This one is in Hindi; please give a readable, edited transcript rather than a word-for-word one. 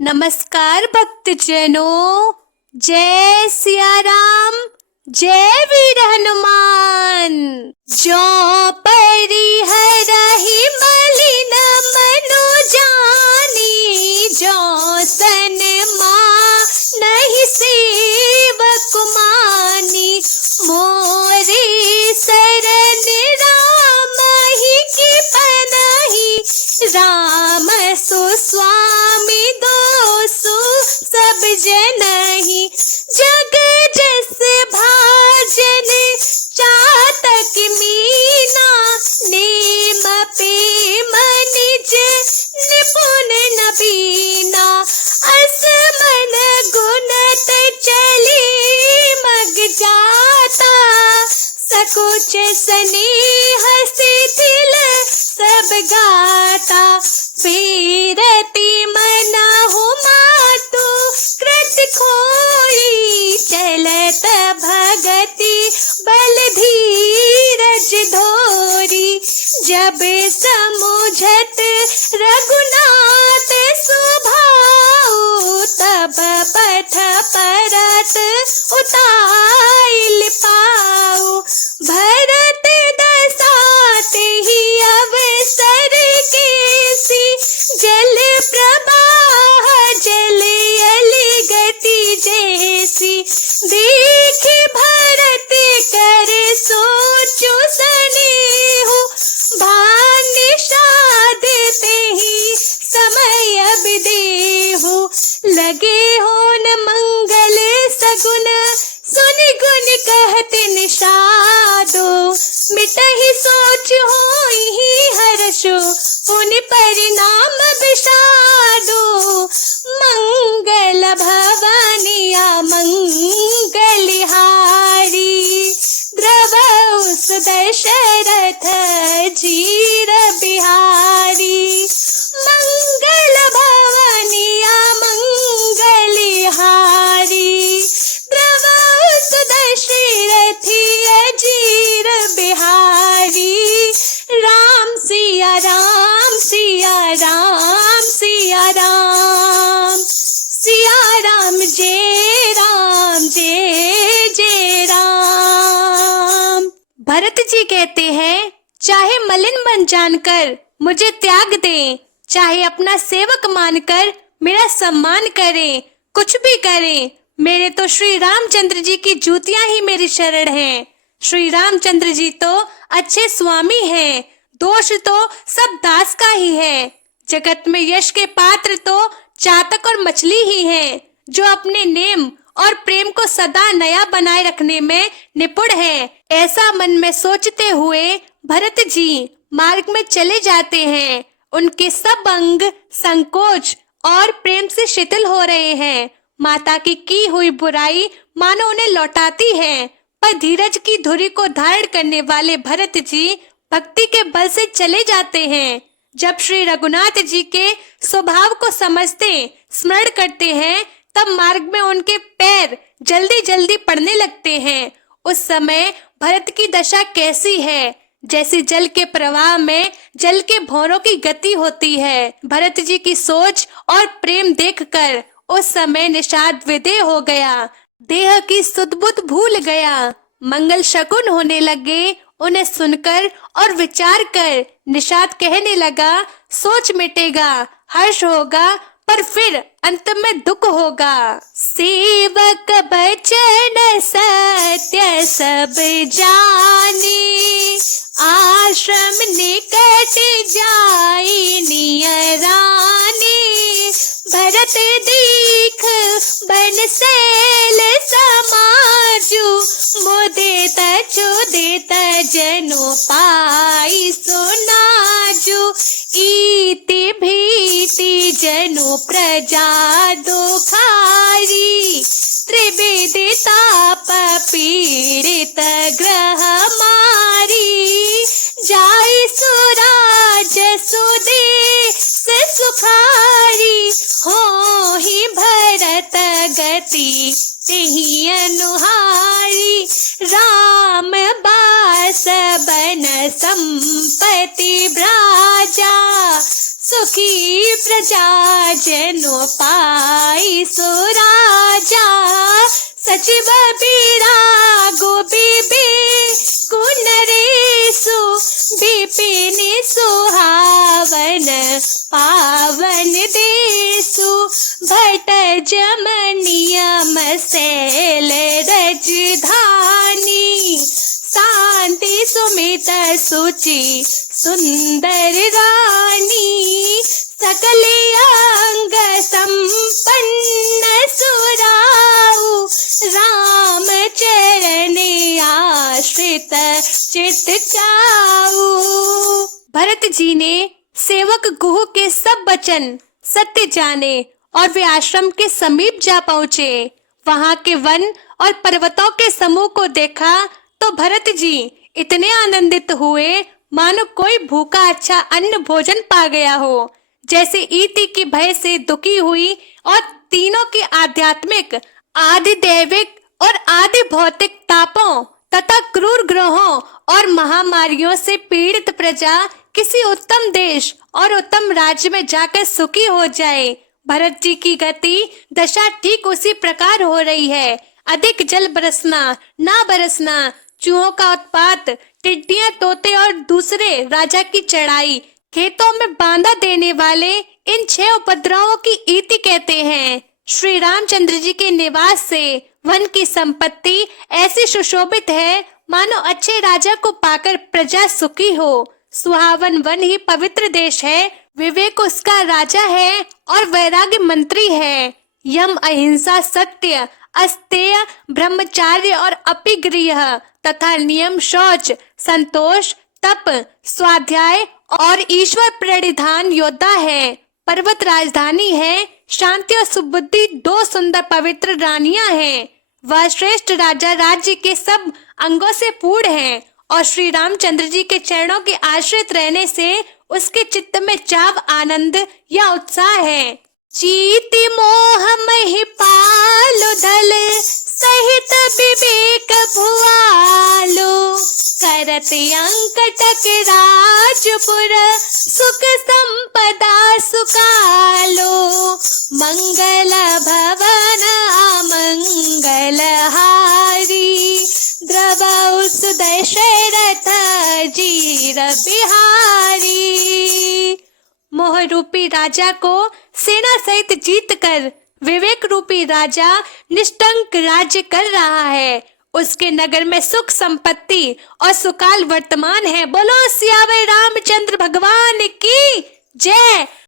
नमस्कार भक्तजनों, जय सिया राम, जय वीर हनुमान। जो परिहरहि मलिन मनु जानी, जो सन नहीं सेवक मानी। मोरे शरण राम ही की पनाही, राम सुस्वामी सब जनहि। जग जस भाजन चातक मीना, नेम प्रेम निज निपुण नबीना। अस मन गुणत चली मग जाता, सकुच स्नेह शिथिल सब गाता। फेरति मनहु मातु कृत खोई, चलत भगति बल धीरज धोरी। जब समुझत रघुनाथ सुभाऊ, तब पथ परत उताइल पाऊ। भरत दसाते ही अवसर केसी, जल प्रवाह जल अली गति जैसी। देख भरत कर सोचु सनेहु, भान निषाद तेहि समय विदेहु। लगे होन मंगल सगुन, सुन गुण कहत निषादो। मिटहि सोच होई हर्षो, पुनि परिणाम विषादो। मंगल भवनिया मंगलिहारी, द्रवौ सुदशरथ जीर बिहारी। मंगल भवनिया मंगलिहारी, द्रवौ सुदशरथ जीर बिहारी। राम सिया राम, सिया राम, सिया राम। सिया राम जय राम, जय जय राम। भरत जी कहते हैं, चाहे मलिन मन जानकर मुझे त्याग दें, चाहे अपना सेवक मानकर मेरा सम्मान करें, कुछ भी करें, मेरे तो श्री रामचंद्र जी की जूतियां ही मेरी शरण हैं। श्री रामचंद्र जी तो अच्छे स्वामी हैं, दोष तो सब दास का ही है। जगत में यश के पात्र तो चातक और मछली ही हैं, जो अपने नेम और प्रेम को सदा नया बनाए रखने में निपुण है। ऐसा मन में सोचते हुए भरत जी मार्ग में चले जाते हैं। उनके सब अंग संकोच और प्रेम से शिथिल हो रहे हैं। माता की हुई बुराई मानो उन्हें लौटाती है, पर धीरज की धुरी को धारण करने वाले भरत जी भक्ति के बल से चले जाते हैं। जब श्री रघुनाथ जी के स्वभाव को समझते, स्मरण करते हैं, तब मार्ग में उनके पैर जल्दी जल्दी पड़ने लगते हैं। उस समय भरत की दशा कैसी है, जैसे जल के प्रवाह में जल के भौरों की गति होती है। भरत जी की सोच और प्रेम देखकर उस समय निषाद विदेह हो गया, देह की सुध बुध भूल गया। मंगल शकुन होने लगे। उन्हें सुनकर और विचार कर निषाद कहने लगा, सोच मिटेगा, हर्ष होगा, पर फिर अंत में दुख होगा। सेवक बचन सत्य सब जाने, आश्रम निकट जाई नियराने। भरत देख बनसेल समाजु, मुदित चुदित जनु पाई सुनाजु। इति भीति जनु प्रजा दुखारी, त्रिविध ताप पीड़ित ग्रह मारी। जाय सुराज सुदेश सुखारी, होहि भरत गति तेहि अनुहारी। राम बास बन संपत्ति ब्राजा, सुखी प्रजा जनो पाई सो राजा सचिव बिरागो बिबे कुनरेसु बिपिन सुहावन पावन देसु भट जम नियम शैल रजधानी शांति सुमित सुचि सुंदर रानी सकल अंग संपन्न सुराऊ राम चरण आश्रित चित चाऊ। भरत जी ने सेवक गुह के सब वचन सत्य जाने और वे आश्रम के समीप जा पहुँचे। वहाँ के वन और पर्वतों के समूह को देखा तो भरत जी इतने आनंदित हुए मानो कोई भूखा अच्छा अन्न भोजन पा गया हो। जैसे ईति की भय से दुखी हुई और तीनों की आध्यात्मिक, आदि दैविक और आदि भौतिक तापों तथा क्रूर ग्रहों और महामारियों से पीड़ित प्रजा किसी उत्तम देश और उत्तम राज्य में जाकर सुखी हो जाए। भरत जी की गति दशा ठीक उसी प्रकार हो रही है। अधिक जल बरसना, ना बरसना, चूहों का उत्पात, टिड्डियां, तोते और दूसरे राजा की चढ़ाई, खेतों में बांधा देने वाले इन 6 उपद्रवों की ईति कहते हैं। श्री रामचंद्र जी के निवास से वन की संपत्ति ऐसी सुशोभित है मानो अच्छे राजा को पाकर प्रजा सुखी हो। सुहावन वन ही पवित्र देश है, विवेक उसका राजा है और वैराग्य मंत्री है। यम, अहिंसा, सत्य, अस्तेय, ब्रह्मचार्य और अपिगृह तथा नियम, शौच, संतोष, तप, स्वाध्याय और ईश्वर प्रणिधान योद्धा है। पर्वत राजधानी है। शांति और सुबुद्धि 2 सुंदर पवित्र रानियां हैं। वह श्रेष्ठ राजा राज्य के सब अंगों से पूर्ण है और श्री रामचंद्र जी के चरणों के आश्रित रहने से उसके चित्त में चाव, आनंद या उत्साह है। चीति मोह महिपालो धल सहित विवेक भुआलो करत अंकटक राजपुर सुख संपदा सुकालो मंगल भवन अमंगल हारी द्रवौ सुदशरथ जीर बिहारी। मोह रूपी राजा को सेना सहित जीत कर विवेक रूपी राजा निष्कंक राज्य कर रहा है। उसके नगर में सुख संपत्ति और सुकाल वर्तमान है। बोलो सियावर रामचंद्र भगवान की जय।